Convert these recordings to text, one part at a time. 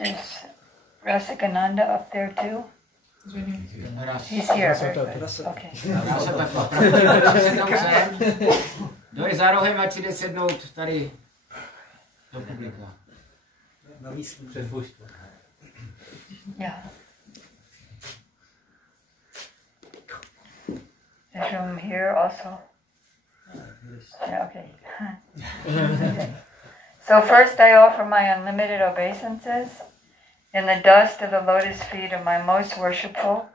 Is Rasikananda up there too? He's here. Okay. Kdo je za rohem, ať si jde sednout tady do publika. Na místní předvojstvo. Yeah. There's room here also. Yeah, okay. So first I offer my unlimited obeisances in the dust of the lotus feet of my most worshipful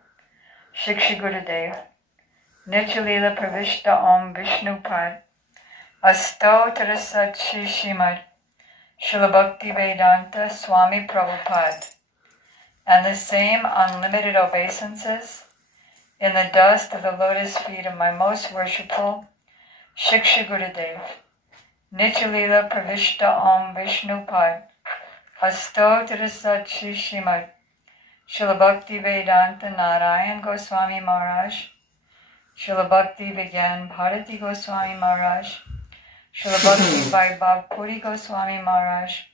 Shiksha Gurudev, Nityalila Pravishta Om Vishnu Pad, Asto Tarasat Shishimad, Srily Bhaktivedanta Swami Prabhupády, and the same unlimited obeisances in the dust of the lotus feet of my most worshipful Shiksha Gurudev, Nityalila Pravishta Om Vishnu Pad, Asto Tarasat Shishimad, Srily Bhaktivedanta Narayana Maharaje, Srily Bhaktivedanta Swami Maharaje, Srily Bhakti Vaibhav Puri Goswami Maharaje,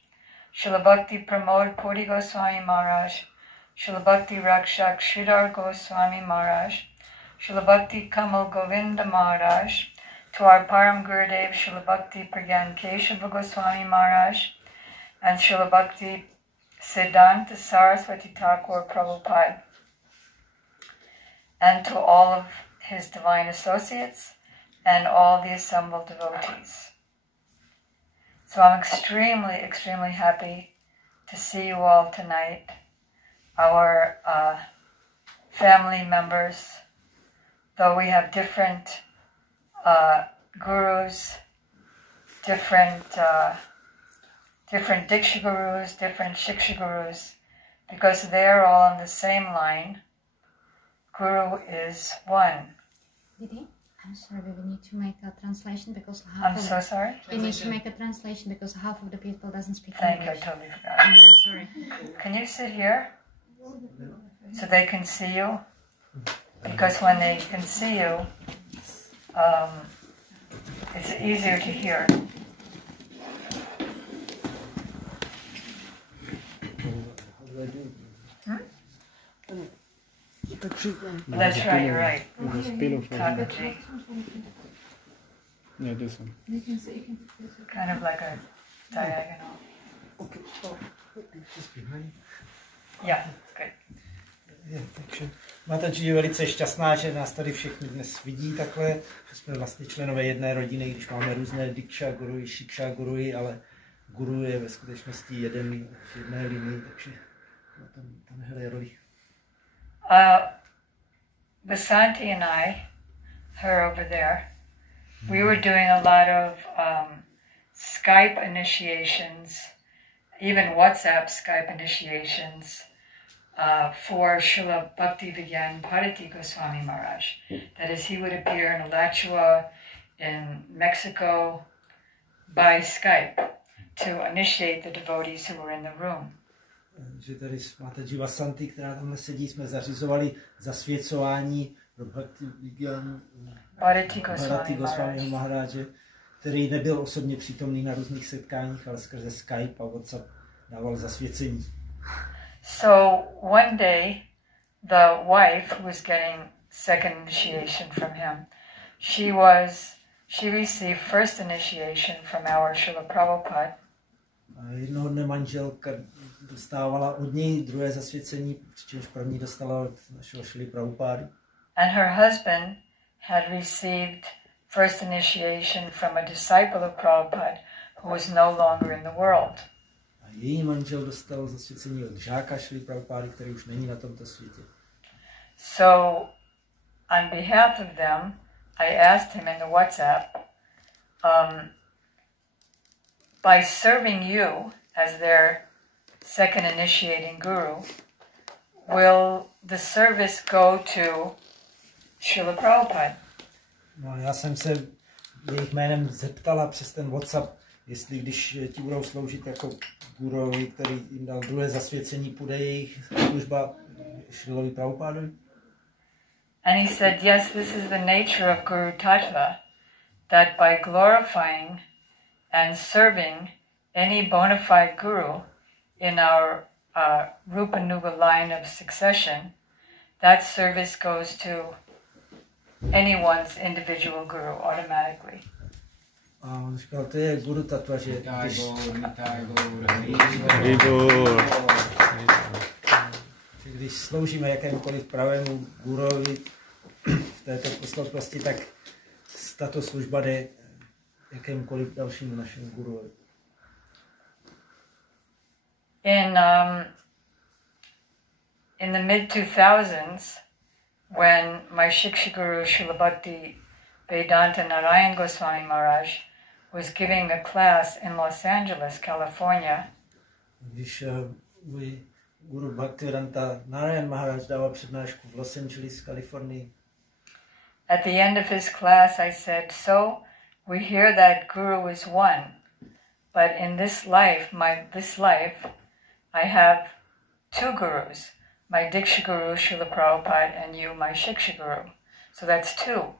Srily Bhakti Pramod Puri Goswami Maharaje, Srily Bhakti Rakshak Sridhar Goswami Maharaje, Srily Bhakti Kamal Govinda Maharaje, to our Param Gurudev Srily Bhakti Pragyan Keshava Goswami Maharaje, and Srily Bhakti Siddhanta Saraswati Thakur Prabhupada, and to all of his divine associates and all the assembled devotees. So I'm extremely, extremely happy to see you all tonight, our family members, though we have different gurus, different Diksha gurus, different Shiksha gurus, because they're all on the same line. Guru is one. Didi, I'm sorry, we need to make a translation because I'm so sorry? We need to make a translation because half of the people doesn't speak Thank English. you, I totally forgot. I'm very sorry. Can you sit here so they can see you? Because when they can see you, it's easier to hear. That's right, you're right. Takaji. Yeah, this one. Kind of like a diagonal. Yeah, it's good. Takže Mataji je velice šťastná, že nás tady všechny dnes vidí takhle, že jsme vlastně členové jedné rodiny, když máme různé diksha guruji, šiksha guruji, ale guru je ve skutečnosti jeden v jedné linii, takže to nehraje roli. Basanti and I, her over there, we were doing a lot of Skype initiations, even WhatsApp Skype initiations for Srily Bhaktivedanta Swami Maharaje. That is, he would appear in Alachua, in Mexico, by Skype to initiate the devotees who were in the room. Že tady s Mataji Vasanti, která tamhle sedí, jsme zařizovali zasvěcování pro Bhaktivedanta Swamiho Maharaje, který nebyl osobně přítomný na různých setkáních, ale skrze Skype a WhatsApp dával zasvěcení. So one day, the wife who was getting second initiation from him, she received first initiation from our Srila Prabhupada. A jednoho dne manželka dostávala od něj druhé zasvěcení, přičemž první dostala od našeho Srily Prabhupády. And her husband had received first initiation from a disciple of Prabhupada who was no longer in the world. A její manžel dostal zasvěcení od žáka Srily Prabhupády, který už není na tomto světě. So, on behalf of them, I asked him in the WhatsApp, by serving you as their second initiating guru, will the service go to Srila Prabhupada? No, já jsem se jejich jménem zeptala přes ten WhatsApp, jestli když ti budou sloužit jako gurovi, který jim dal druhé zasvěcení, půjde jejich služba Srilovi Prabhupádovi. And he said, yes, this is the nature of Guru Tattva, that by glorifying and serving any bona fide guru in our Rupanuga line of succession, that service goes to anyone's individual guru automatically. A on říkal, to je guru tatva, že když sloužíme jakémukoliv pravému gurovi v této posloupnosti, tak tato služba jde jakémukoliv dalšímu našemu gurovi. In the mid-2000s, when my Shiksha guru Srily Bhaktivedanta Narayana Maharaje was giving a class in Los Angeles, California, když můj guru Bhaktivedanta Narayana Maharaje dával přednášku v Los Angeles, Kalifornii, at the end of his class I said, so we hear that guru is one, but in this life, I have two gurus. My Diksha Guru, Srila Prabhupada, and you, my Shiksha Guru. So that's two.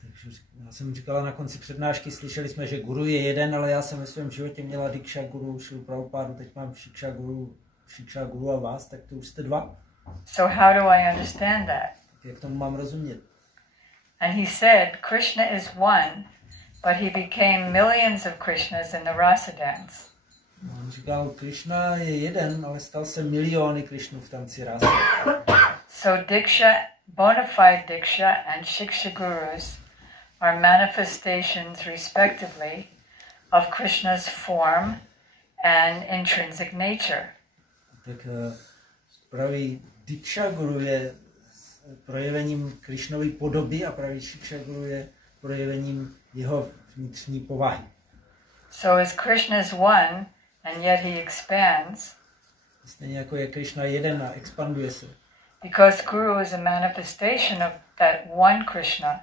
Takže já jsem říkala na konci přednášky, slyšeli jsme, že guru je jeden, ale já jsem ve svém životě měla Diksha Guru, Srilu Prabhupádu, teď mám Shiksha Guru a vás, tak to už jste dva. So how do I understand that? Jak tomu mám rozumět? And he said, Krishna is one, but he became millions of Krishnas in the rasa dance. On říkal, Krishna je jeden, ale stal se miliony Krishnů v tanci rasa. So Diksha, bona fide Diksha and Shiksha Gurus are manifestations respectively of Krishna's form and intrinsic nature. Tak pravý Diksha Guru je projevením Krishnovy podoby a pravý Shiksha Guru je projevením jeho vnitřní povahy. So as Krishna is one, and yet he expands. Stejně jako je Krishna jeden a expanduje se. Because Guru is a manifestation of that one Krishna,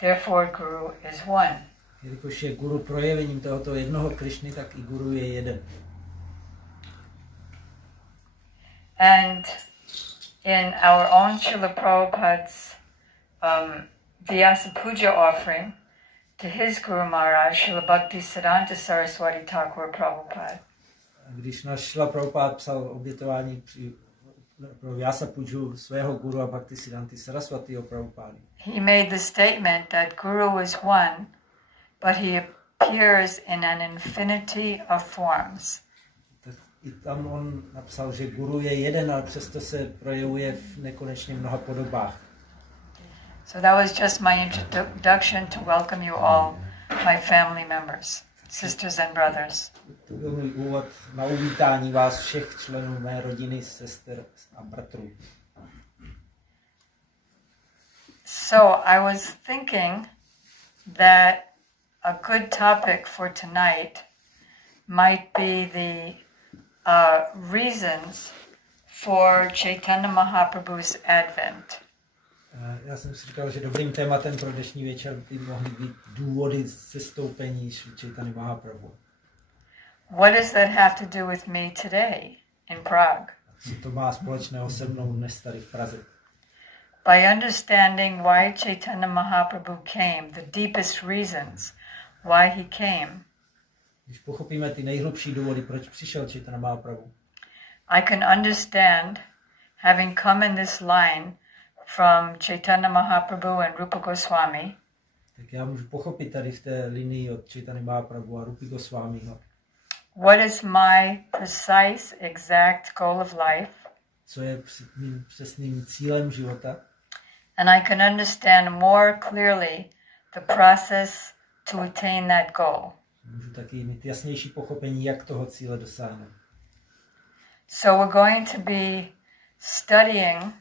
therefore Guru is one. Jelikož je Guru projevením tohoto jednoho Krishny, tak i Guru je jeden. And in our own Srila Prabhupada's Vyasa Puja offering to his Guru Maharaj, Srila Bhaktivedanta Saraswati Thakur Prabhupada, když náš Srila Prabhupád psal obětování pro Vyasa Puju svého guru a Bhaktisiddhanty Saraswatiho Prabhupády, he made the statement that Guru is one, but he appears in an infinity of forms. Tak i tam on napsal, že guru je jeden, ale přesto se projevuje v nekonečně mnoha podobách. So that was just my introduction to welcome you all, my family members, sisters and brothers. To byl můj úvod na uvítání vás všech členů mé rodiny, sester a bratrů. So I was thinking that a good topic for tonight might be the reasons for Chaitanya Mahaprabhu's advent. Já jsem si říkal, že dobrým tématem pro dnešní večer by mohly být důvody sestoupení Šri Chaitanya Mahaprabhu. What does that have to do with me today in Prague? Co to má společného se mnou dnes tady v Praze? By understanding why Chaitanya Mahaprabhu came, the deepest reasons why he came, Když pochopíme ty nejhlubší důvody, proč přišel Chaitanya Mahaprabhu, I can understand, having come in this line from Chaitanya Mahaprabhu and Rupa Goswami, tak já můžu pochopit tady v té linii od Chaitanya Mahaprabhu a Rupy Goswamiho, what is my precise, exact goal of life, co je mým přesným cílem života. and I can understand more clearly the process to attain that goal. Můžu taky mít jasnější pochopení, jak toho cíle dosáhnout. So we're going to be studying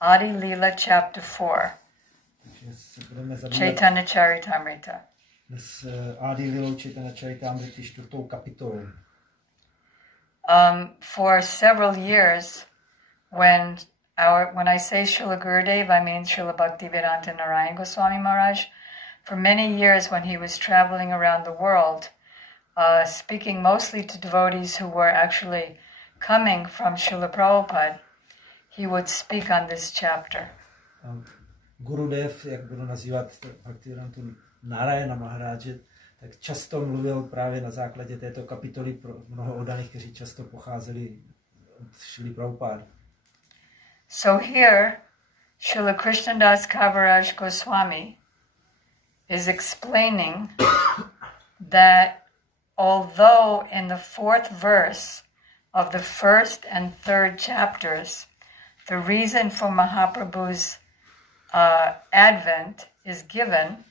Adi Lila chapter 4, Takže se budeme zabývat Chaitanya Charitamrita. s Adi Lilou Chaitanya Charitamrity 4. kapitolou. For several years, when I say Srila Gurudev, I mean Srila Bhaktivedanta Narayana Maharaje. For many years when he was traveling around the world, speaking mostly to devotees who were actually coming from Srila Prabhupada, he would speak on this chapter. Gurudev, jak budu nazývat Bhaktivedantu Narayana Maharaje, tak často mluvil právě na základě této kapitoly pro mnoho oddaných, kteří často pocházeli od Šríly Prabhupády. So here, Srila Krishnadas Kaviraj Goswami is explaining that although in the 4th verse of the 1st and 3rd chapters, the reason for Mahaprabhu's advent is given,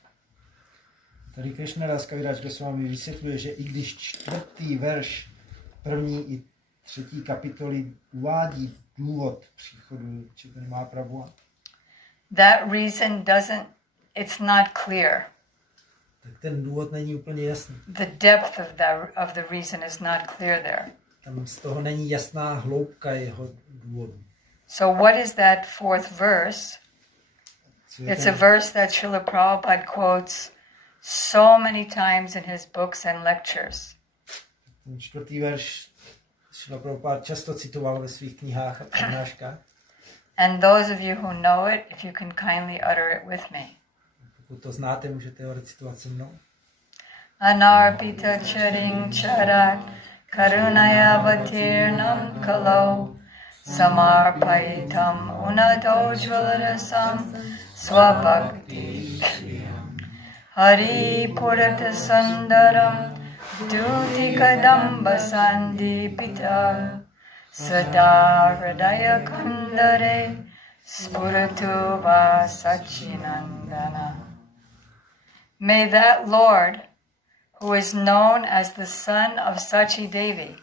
tady Krishnadas Kaviraj Goswami vysvětluje, že i když 4. verš 1. i 3. kapitoly uvádí důvod příchodu Chaitanya Mahaprabhu, that reason doesn't, it's not clear. tak ten důvod není úplně jasný. The depth of the reason is not clear there. Tam z toho není jasná hloubka jeho důvodu. So what is that 4th verse? It's a verse that Srila Prabhupada quotes so many times in his books and lectures. Ten 4. verš Srila Prabhupada často citoval ve svých knihách a přednáškách. And those of you who know it, if you can kindly utter it with me. Pokud to znáte, můžete ho recitovat se mnou. Anarpita charing charak karunayavatirnam kalau samarpaitam unadojvalarasam swabhakti hari purata sundaram dutikadamba sandipita sada hridaya kandare spuratu va sachinandana. May that Lord, who is known as the son of Sachi Devi,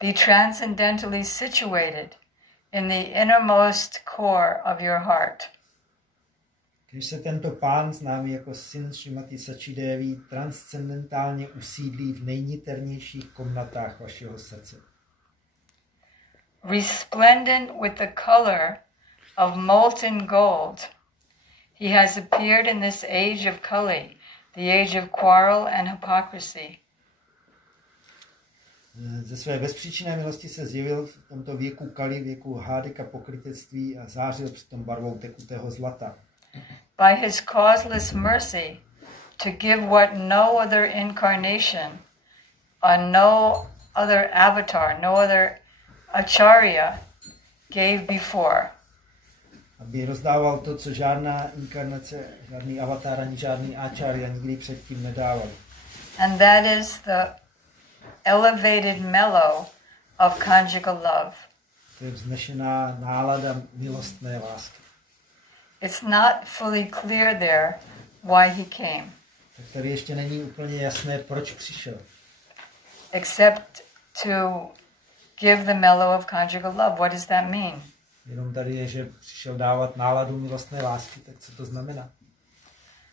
be transcendentally situated in the innermost core of your heart. Když se tento pán, známý jako syn Šrimati Sachi Devi, transcendentálně usídlí v nejniternějších komnatách vašeho srdce. Resplendent with the color of molten gold, he has appeared in this age of Kali, the age of quarrel and hypocrisy. Ze své bezpříčinné milosti se zjevil v tomto věku Kali, věku hádek a pokrytectví a zářil přitom barvou tekutého zlata. By his causeless mercy to give what no other incarnation, no other avatar, no other acharya gave before. Aby rozdával to, co žádná inkarnace, žádný avatar ani žádný acharya nikdy předtím nedával. And that is the elevated mellow of conjugal love. To je vznešená nálada milostné lásky. It's not fully clear there why he came. Tak tady ještě není úplně jasné, proč přišel. Except to give the mellow of conjugal love. What does that mean? Jenom tady je, že přišel dávat náladu milostné lásky, tak co to znamená?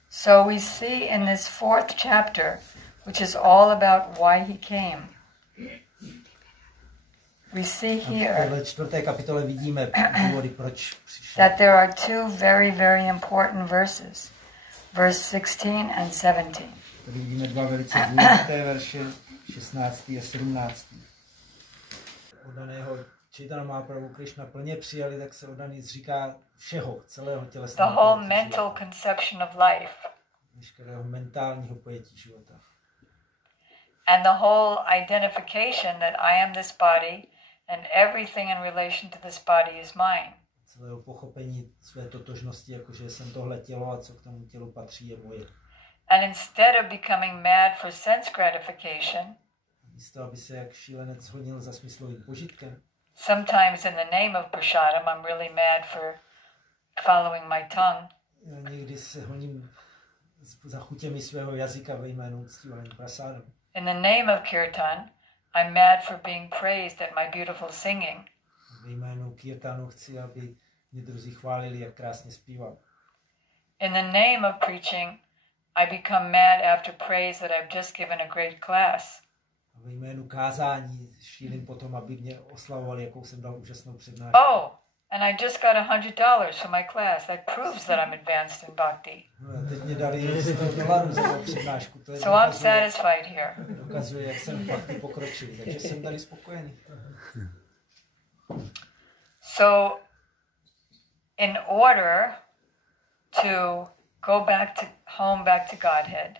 So we see in this 4th chapter, which is all about why he came, we see here v 4. kapitole vidíme důvody, proč přišel. that there are 2 very, very important verses, verse 16 and 17. Tady vidíme 2 velice důležité verše, 16. a 17. Oddaného Chaitanya Mahaprabhu Krishna plně přijali, tak se oddaný zříká všeho, celého tělesného. The whole mental conception of life. Veškerého mentálního pojetí života. And the whole identification that I am this body and everything in relation to this body is mine. Celého pochopení své totožnosti, jakože jsem tohle tělo a co k tomu tělu patří, je moje. And instead of becoming mad for sense gratification, místo, aby se jak šílenec honil za smyslovým požitkem, sometimes in the name of prasadam, I'm really mad for following my tongue. Někdy se honím za chutěmi svého jazyka ve jménu uctívání prasádem. In the name of kirtan, I'm mad for being praised at my beautiful singing. Ve jménu kirtanu chci, aby mě druzí chválili, jak krásně zpívám. In the name of preaching, I become mad after praise that I've just given a great class. Ve jménu kázání šílim potom, aby mě oslavovali, jakou jsem dal úžasnou přednášku. Oh, and I just got $100 for my class. That proves that I'm advanced in bhakti. No, teď mě dali $100 za mou přednášku. To je so I'm satisfied here. Dokazuje, jak jsem v bhakti pokročil, takže jsem tady spokojený. So, in order to go back to home, back to Godhead,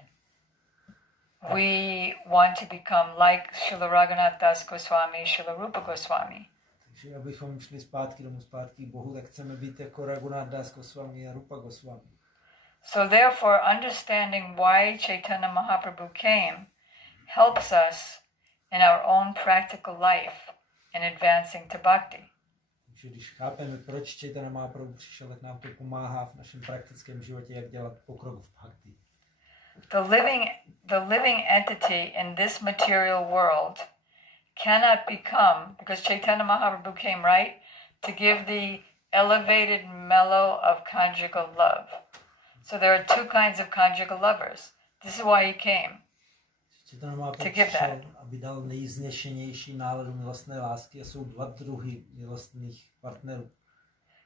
we want to become like Srila Raghunath Das Goswami, Srila Rupa Goswami. Takže abychom šli zpátky k Bohu, tak chceme být jako Raghunath Das Goswami a Rupa Goswami. So therefore, understanding why Chaitanya Mahaprabhu came helps us in our own practical life in advancing to bhakti. Takže když chápeme, proč Chaitanya Mahaprabhu přišel, tak nám to pomáhá v našem praktickém životě, jak dělat pokrok v bhakti. The living entity in this material world cannot become, because Chaitanya Mahaprabhu came, right, to give the elevated mellow of conjugal love. So there are two kinds of conjugal lovers. This is why he came. Chaitanya Mahaprabhu přišel, aby dal nejvznešenější náladu milostné lásky a jsou dva druhy milostných partnerů.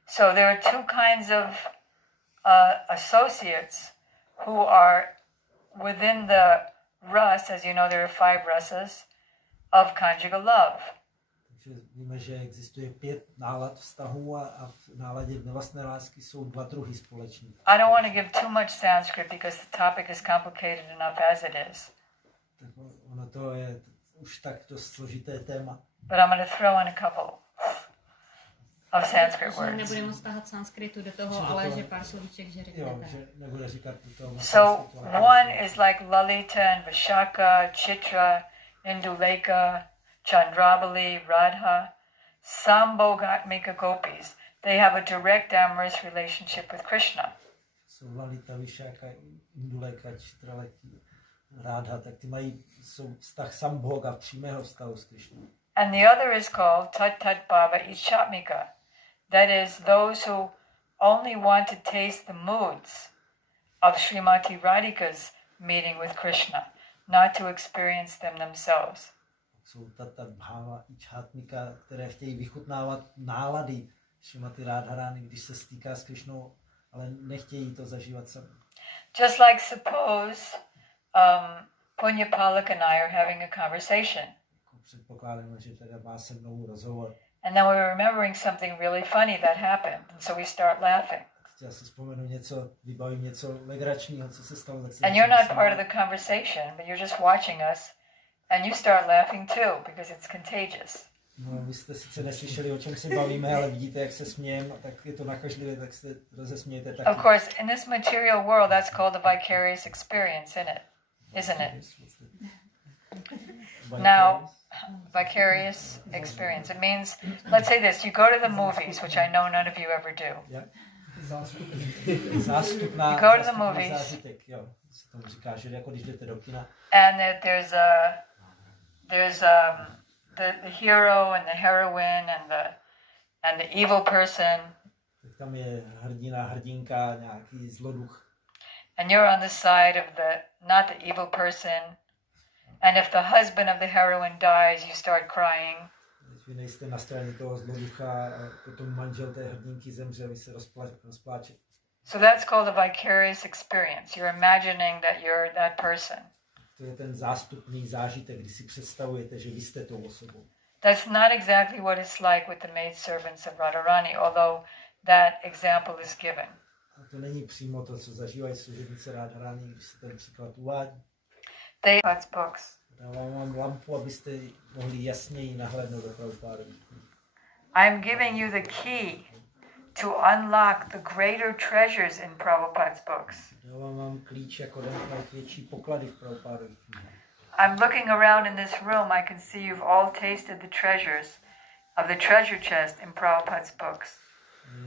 So there are two kinds of associates who are within the ras, as you know, there are 5 rasas of conjugal love. Takže víme, že existuje 5 nálad vztahů a v náladě milostné lásky jsou 2 druhy společných. I don't want to give too much Sanskrit because the topic is complicated enough as it is. Tak ono to je už tak dost složité téma. But I'm going to throw in a couple of Sanskrit words. Nebudeme moc tahat sanskritu do toho, ale že pár slovíček, že řeknete. Jo, že nebude říkat to. So one is like Lalita and Vishaka, Chitra, Induleka, Chandrabali, Radha, Sambhogamika gopis. They have a direct amorous relationship with Krishna. Jsou Lalita, Vishaka, Induleka, Chitra, Radha, tak ty mají vztah Sambhoga, přímého vztahu s Krishnou. And the other is called Tat Tat Baba Ichatmika. That is, those who only want to taste the moods of Srimati Radhika's meeting with Krishna, not to experience them themselves. Jsou Tat Tat Bhava Ichatmika, které chtějí vychutnávat nálady Srimati Radharani, když se stýká s Krishnou, ale nechtějí to zažívat sami. Just like suppose Punyapalak and I are having a conversation. Předpokládáme, že teda má se mnou rozhovor. And then we were remembering something really funny that happened, and so we start laughing. Já si vzpomenu něco, vybavím něco legračního, co se stalo. And you're not part of the conversation, but you're just watching us, and you start laughing too, because it's contagious. No, vy jste sice neslyšeli, o čem se bavíme, ale vidíte, jak se smějeme, tak je to nakažlivé, tak se rozesmějete taky. Of course, in this material world, that's called a vicarious experience, isn't it? Now, vicarious experience. It means, let's say this, you go to the movies, which I know none of you ever do. Yeah. You go to the movies. And there's the hero and the heroine and the evil person. Tam je hrdina, hrdinka, nějaký zloduch. And you're on the side of not the evil person. And if the husband of the heroine dies, you start crying. Vy nejste na straně toho zloducha a potom manžel té hrdinky zemře, vy se rozpláče. So that's called a vicarious experience. You're imagining that you're that person. To je ten zástupný zážitek, kdy si představujete, že vy jste tou osobou. That's not exactly what it's like with the maidservants of Radharani, although that example is given. A to není přímo to, co zažívají služebnice Radharani, když se ten příklad uvádí. They books. Dávám vám lampu, abyste mohli jasněji nahlédnout do Prabhupádových knih. I'm giving you the key to unlock the greater treasures in Prabhupada's books. Dávám vám klíč jako největší poklady v Prabhupádových knihách. I'm looking around in this room. I can see you've all tasted the treasures of the treasure chest in Prabhupada's books.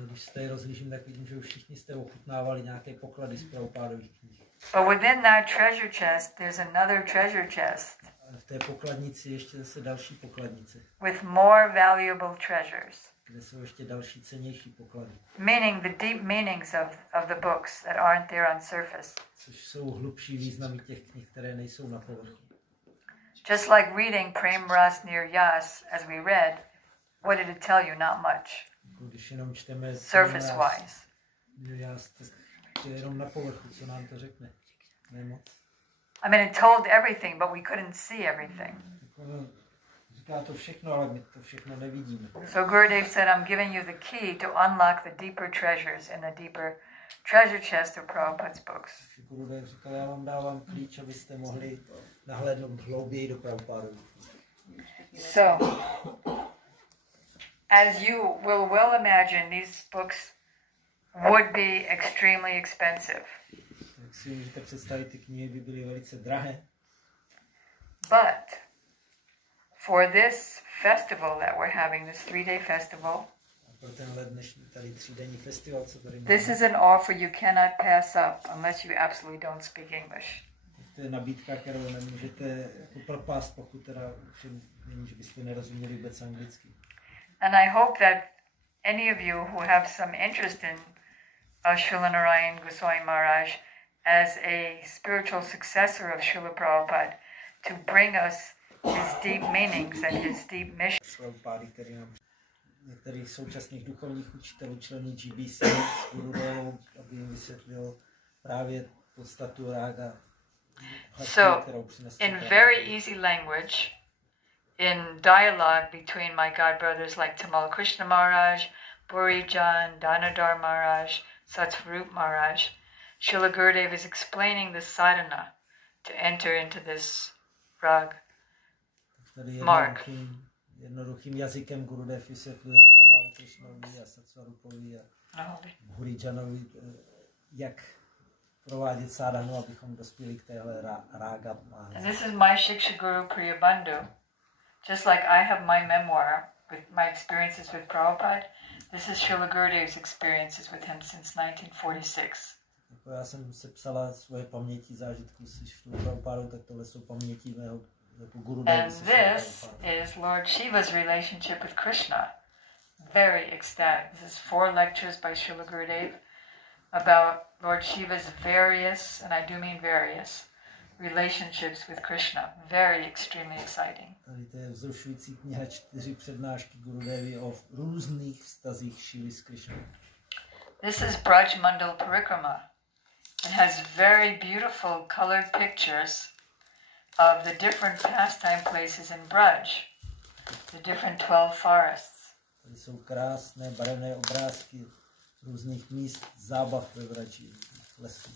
Když se tady rozhlížím, tak vidím, že už všichni jste ochutnávali nějaké poklady z Prabhupádových knih. But within that treasure chest, there's another treasure chest. V té pokladnici ještě zase další pokladnice. With more valuable treasures. Kde jsou ještě další cennější poklady. Meaning the deep meanings of the books that aren't there on surface. Což jsou hlubší významy těch knih, které nejsou na povrchu. Just like reading Prem Ras Nir Yas, as we read, what did it tell you? Not much. Když jenom čteme surface wise. Je jenom na povrchu, co nám to řekne. Nemoc. I mean, it told everything, but we couldn't see everything. Říká to všechno, ale my to všechno nevidíme. So Gurudev said, I'm giving you the key to unlock the deeper treasures in the deeper treasure chest of Prabhupada's books. Gurudev říkal, já vám dávám klíč, abyste mohli nahlédnout hlouběji do Prabhupády. So, as you will well imagine, these books would be extremely expensive. Tak si můžete představit, ty knihy by byly velice drahé. But for this festival that we're having, this 3-day festival, Pro tenhle dnešní tady 3denní festival, co tady máme. This is an offer you cannot pass up unless you absolutely don't speak English. To je nabídka, kterou nemůžete jako propást, pokud teda není, že byste nerozuměli vůbec anglicky. And I hope that any of you who have some interest in Srila Narayana Goswami Maharaj as a spiritual successor of Srila Prabhupada to bring us his deep meanings and his deep mission. Prabhupády, který nám některých současných duchovních učitelů, členů GBC, s Gurudevou, aby jim vysvětlil právě podstatu rága. So, in very easy language, in dialogue between my god brothers like Tamal Krishna Maharaj, Burijan, Danadar Maharaj, Satsvarup Maharaj, Srila Gurudev is explaining the sadhana to enter into this rag mark. Jednoduchým jazykem Gurudev vysvětluje Tamal Krishnovi a Satsvarupovi a Burijanovi, jak provádět sadhanu, abychom dospěli k téhle rága. And this is my Shiksha Guru Priyabandhu. Just like I have my memoir with my experiences with Prabhupada, this is Srila Gurudev's experiences with him since 1946. Jako já jsem sepsala svoje paměti zážitků se Šrílou Prabhupádou, tak tohle jsou paměti mého Gurudeva. And this is Lord Shiva's relationship with Krishna. Very ecstatic. This is 4 lectures by Srila Gurudev about Lord Shiva's various, and I do mean various, relationships with Krishna. Very extremely exciting. Tady to je vzrušující kniha, 4 přednášky Gurudevy o různých vztazích Šríly s Krishnou. This is Braj Mandal Parikrama. It has very beautiful colored pictures of the different pastime places in Braj, the different 12 forests. Tady jsou krásné barevné obrázky různých míst zábav ve Vrači, lesů.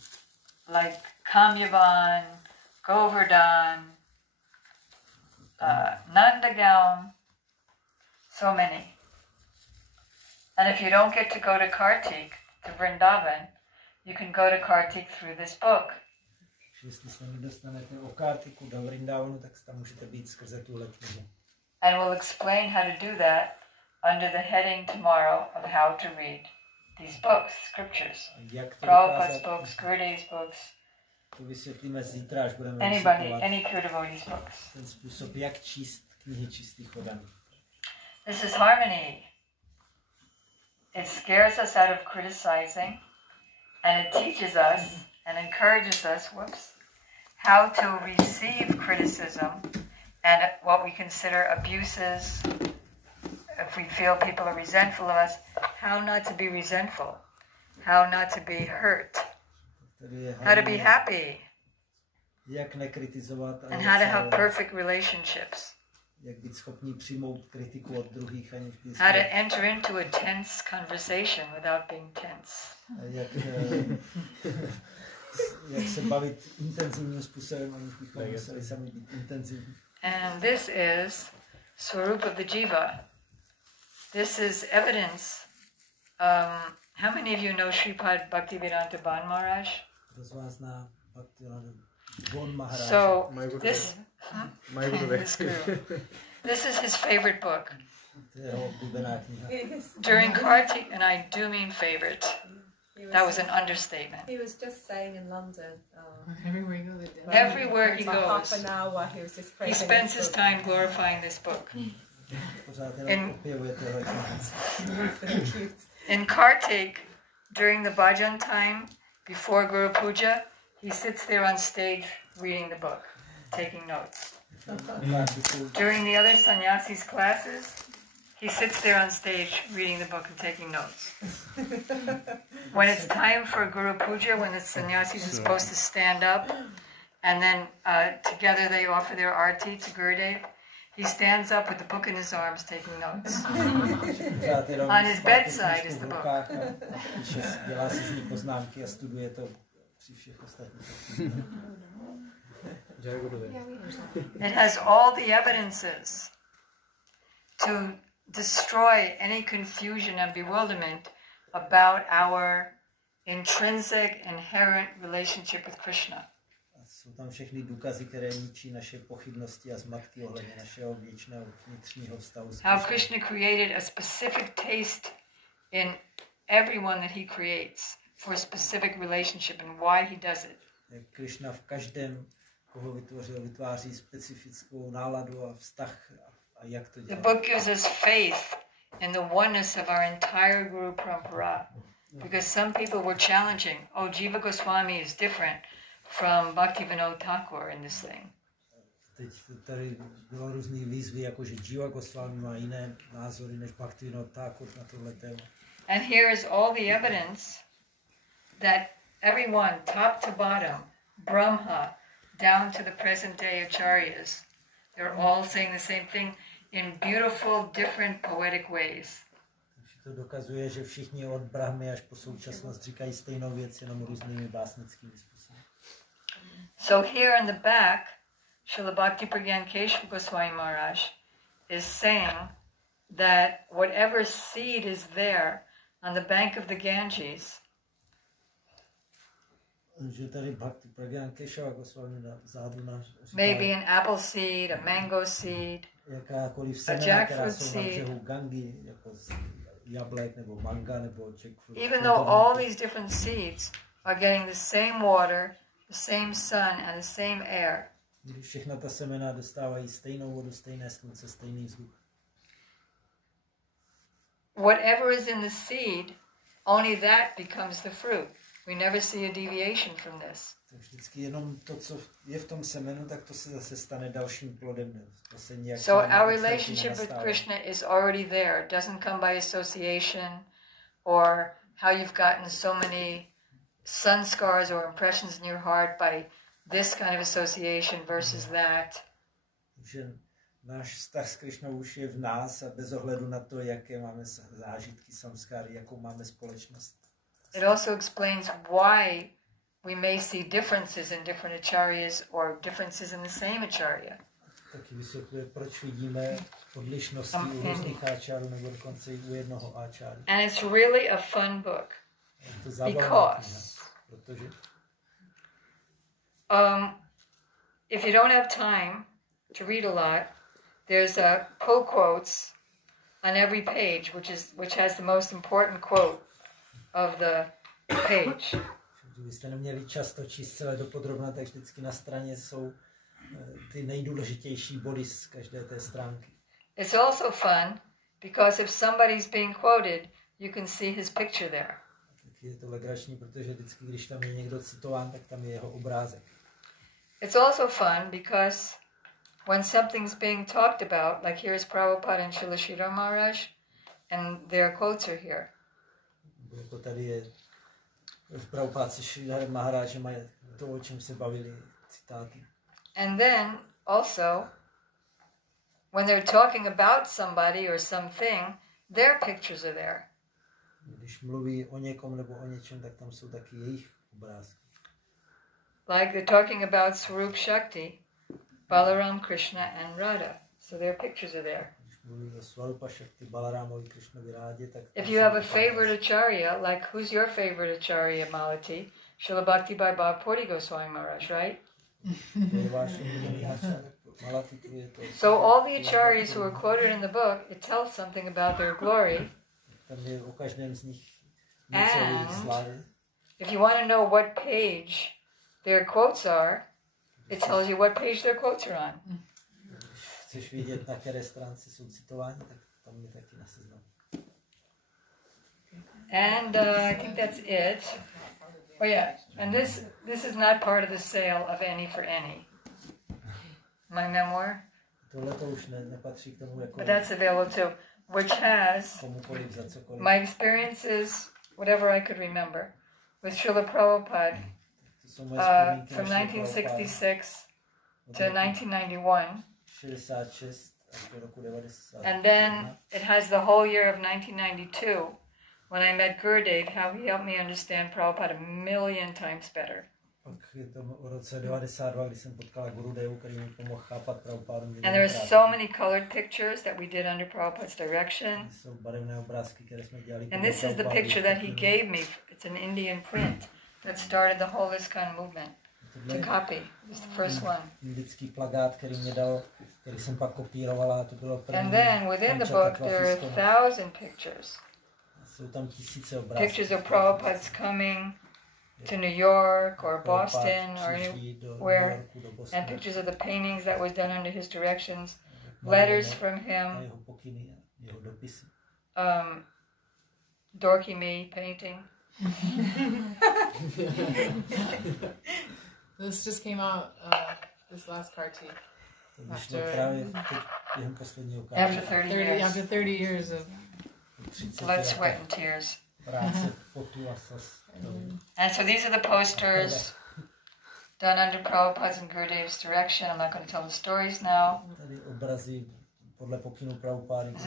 Like Kamyavan, Govardhan, Nandagaon, so many. And if you don't get to go to Kartik, to Vrindavan, you can go to Kartik through this book. Jestli se nedostanete o Kartiku do Vrindavanu, tak tam můžete být skrze tuhle knihu. And we'll explain how to do that under the heading tomorrow of how to read these books, scriptures. Prabhupada's books, Gurudev's books. To vysvětlíme zítra, až budeme any pure devotee's books. Ten způsob, jak číst knihy čistých odaných. This is harmony. It scares us out of criticizing, and it teaches us and encourages us, how to receive criticism and what we consider abuses. If we feel people are resentful of us, how not to be resentful, how not to be hurt, how to be happy, jak nekritizovat, and how to have perfect relationships. Jak být schopní přijmout kritiku od druhých, aniž by how to enter into a tense conversation without being tense. Jak se bavit intenzivním způsobem, aniž bychom museli sami být intenzivní. And this is Swarup of the Jiva. This is evidence. How many of you know Sripad Bhaktivedanta Ban Maharaj? So this, this is his favorite book. During Kartik, and I do mean favorite. That was an understatement. He was just saying in London. Everywhere he goes, half an hour he was just he spends his time glorifying this book. In Kartik, during the bhajan time, before Guru Puja, he sits there on stage reading the book, taking notes. During the other sannyasis' classes, he sits there on stage reading the book and taking notes. When it's time for Guru Puja, when the sannyasis is supposed to stand up, and then together they offer their arti to Gurudev, He stands up with the book in his arms taking notes. On his bedside is the book. Dělá si z ní poznámky a studuje to při všech ostatních. It has all the evidences to destroy any confusion and bewilderment about our intrinsic, inherent relationship with Krishna. Jsou tam všechny důkazy, které ničí naše pochybnosti a zmatky ohledně našeho věčného vnitřního vztahu s Krishnou. How Krishna created a specific taste in everyone that he creates for a specific relationship and why he does it. Jak Krishna v každém, koho vytvořil, vytváří specifickou náladu a vztah a jak to dělá. The book gives us faith in the oneness of our entire Guru Parampara. Because some people were challenging, oh, Jiva Goswami is different from Bhaktivedanta Thakur in this thing. Teď tady bylo různý výzvy, jako že Jiva Goswami má jiné názory než Bhaktivedanta Thakur na tohle téma. And here is all the evidence that everyone, top to bottom, Brahma, down to the present day Acharyas, they're all saying the same thing in beautiful, different poetic ways. To dokazuje, že všichni od Brahmy až po současnost říkají stejnou věc, jenom různými básnickými způsoby. So here in the back, Srila Bhaktivedanta Swami Maharaj is saying that whatever seed is there on the bank of the Ganges, že tady Bhaktivedanta Swami vzadu maybe an apple seed, a mango seed, jakákoliv semena, která jsou na břehu Gangy, jako jablek nebo manga nebo jackfruit. Even though all these different seeds are getting the same water, the same sun and the same air. Když všechna ta semena dostávají stejnou vodu, stejné slunce, stejný vzduch. Whatever is in the seed, only that becomes the fruit. We never see a deviation from this. Vždycky jenom to, co je v tom semenu, tak to se zase stane dalším plodem. To se nějak so our relationship with Krishna is already there. It doesn't come by association or how you've gotten so many sanskars or impressions in your heart by this kind of association versus that. Že náš vztah s Krishnou už je v nás a bez ohledu na to, jaké máme zážitky, samskáry, jakou máme společnost. It also explains why we may see differences in different acharyas or differences in the same acharya. Taky vysvětluje, proč vidíme odlišnosti u různých áčárů nebo dokonce i u jednoho áčáru. And it's really a fun book. Because if you don't have time to read a lot, there's quotes on every page, which has the most important quote of the page. Kdybyste neměli čas to číst celé dopodrobna, tak vždycky na straně jsou ty nejdůležitější body z každé té stránky. It's also fun because if somebody's being quoted, you can see his picture there. Tak je to legrační, protože vždycky, když tam je někdo citován, tak tam je jeho obrázek. It's also fun because when something's being talked about, like here is Prabhupada and Srila Sridhar Maharaj, and their quotes are here. Jako tady je v Prabhupádce Sridhar Maharaje mají to, o čem se bavili, citáty. And then also, when they're talking about somebody or something, their pictures are there. Když mluví o někom nebo o něčem, tak tam jsou taky jejich obrázky. Like they're talking about Swarup Shakti, Balaram, Krishna and Radha. So their pictures are there. If you have a favorite acharya, like who's your favorite acharya, Malati? Srila Bhakti by Bhakti Goswami Maharaj, right? So all the acharyas who are quoted in the book, it tells something about their glory. And if you want to know what page their quotes are, it tells you what page their quotes are on. Chceš vidět, na které stránce jsou citováni, tak tam je taky na seznamu. And I think that's it. Oh yeah, and this is not part of the sale of Any for Any. My memoir. Tohle to už nepatří k tomu jako. But that's available too, which has my experiences, whatever I could remember, with Srila Prabhupada from 1966 to 1991. do roku 90. And then it has the whole year of 1992, when I met Gurudev, how he helped me understand Prabhupada a million times better. Pak je to v roce 92, kdy jsem potkala Gurudevu, který mi pomohl chápat Prabhupádu. And there are so many colored pictures that we did under Prabhupada's direction. Jsou barevné obrázky, které jsme dělali. And this is the picture that he gave me. It's an Indian print that started the whole ISKCON movement. To copy. It's the first one. Indický plagát, který mě dal, který jsem pak kopírovala, to bylo první. And then within the book there are 1,000 pictures. Jsou tam tisíce obrázků. Pictures of Prabhupada's coming to New York or Boston or anywhere, and pictures of the paintings that was done under his directions, letters from him, Dorky Me painting. This just came out, this last cartoon. After 30 years of blood, sweat, and tears. And so these are the posters done under Prabhupada's and Gurudev's direction. I'm not going to tell the stories now. This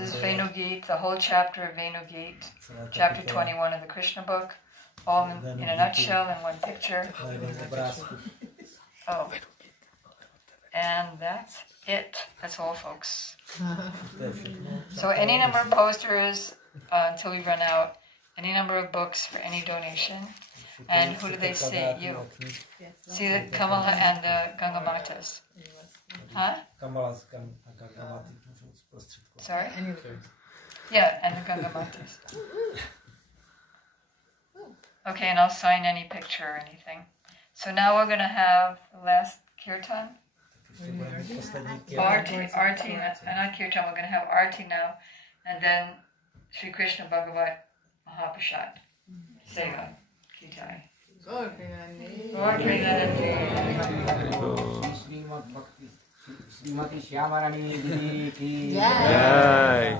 is Venugit, the whole chapter of Venugit, chapter 21 of the Krishna book, all in a nutshell in one picture. Oh, and that's it. That's all, folks. So any number of posters until we run out. Any number of books for any donation. And who do they see? You. See the Kamala and the Ganga Matas. Huh? Sorry? Yeah, and the Ganga Matas. Okay, and I'll sign any picture or anything. So now we're going to have the last kirtan. Arti, not kirtan, we're going to have arti now. And then Sri Krishna Bhagavat Mahaprasad. Seva. Kitai. Srimati Syamarani Didi ki Jai.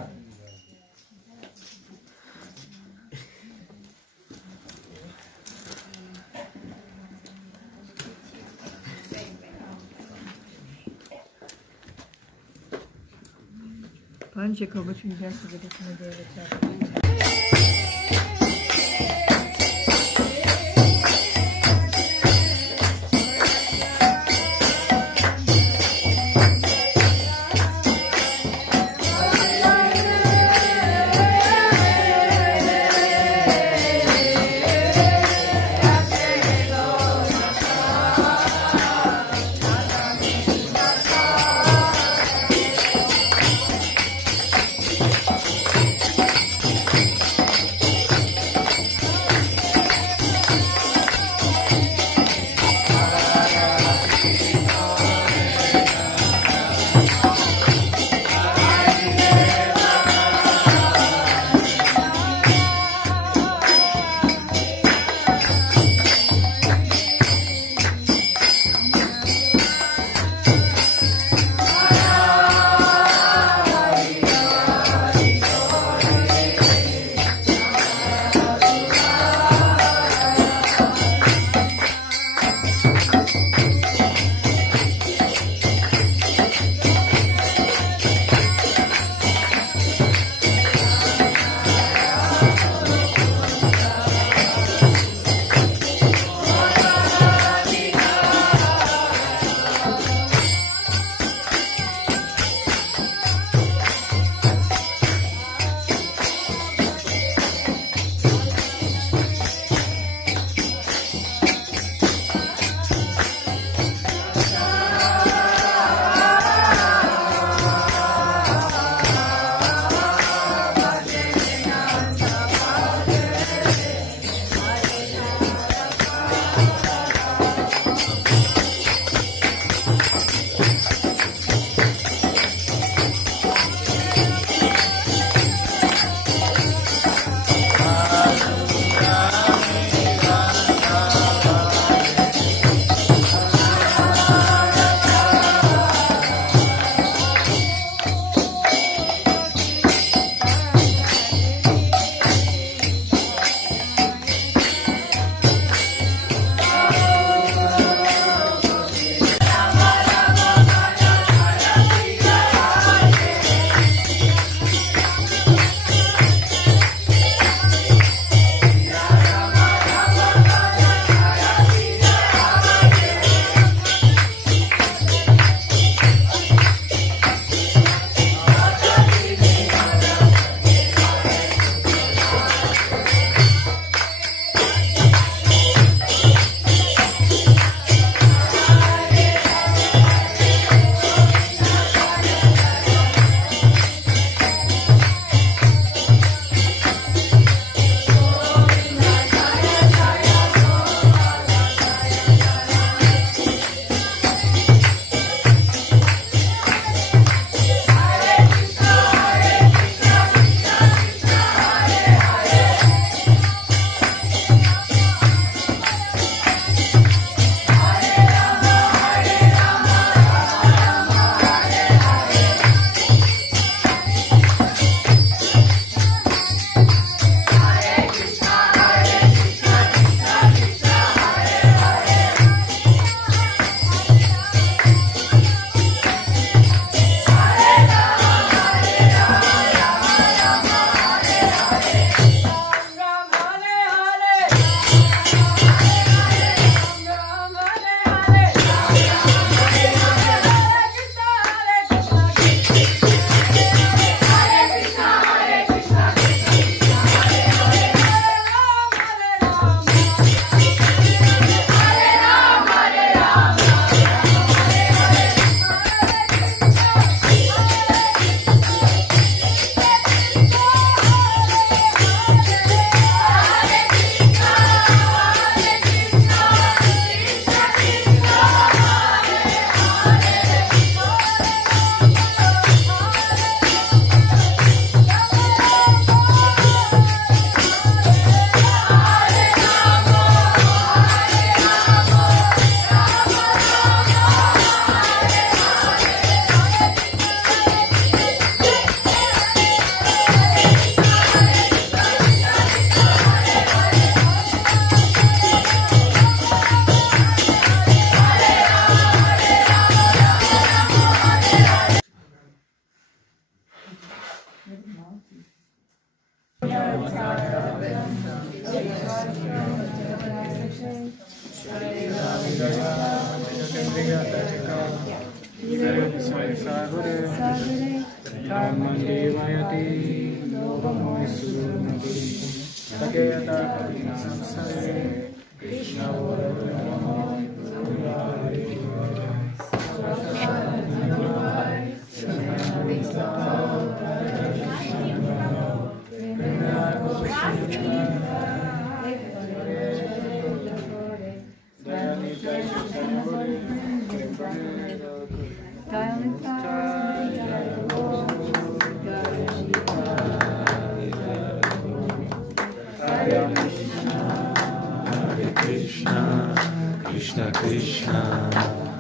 Krishna Krishna,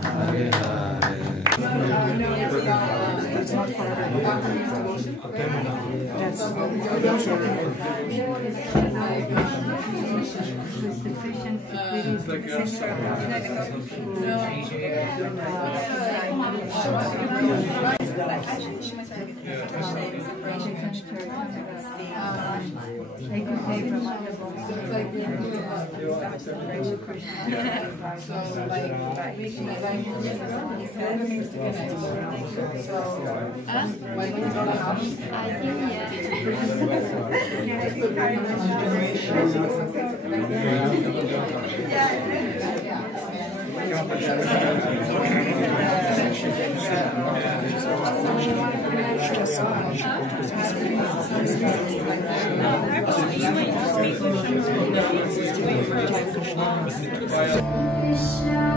Hare Hare. Krishna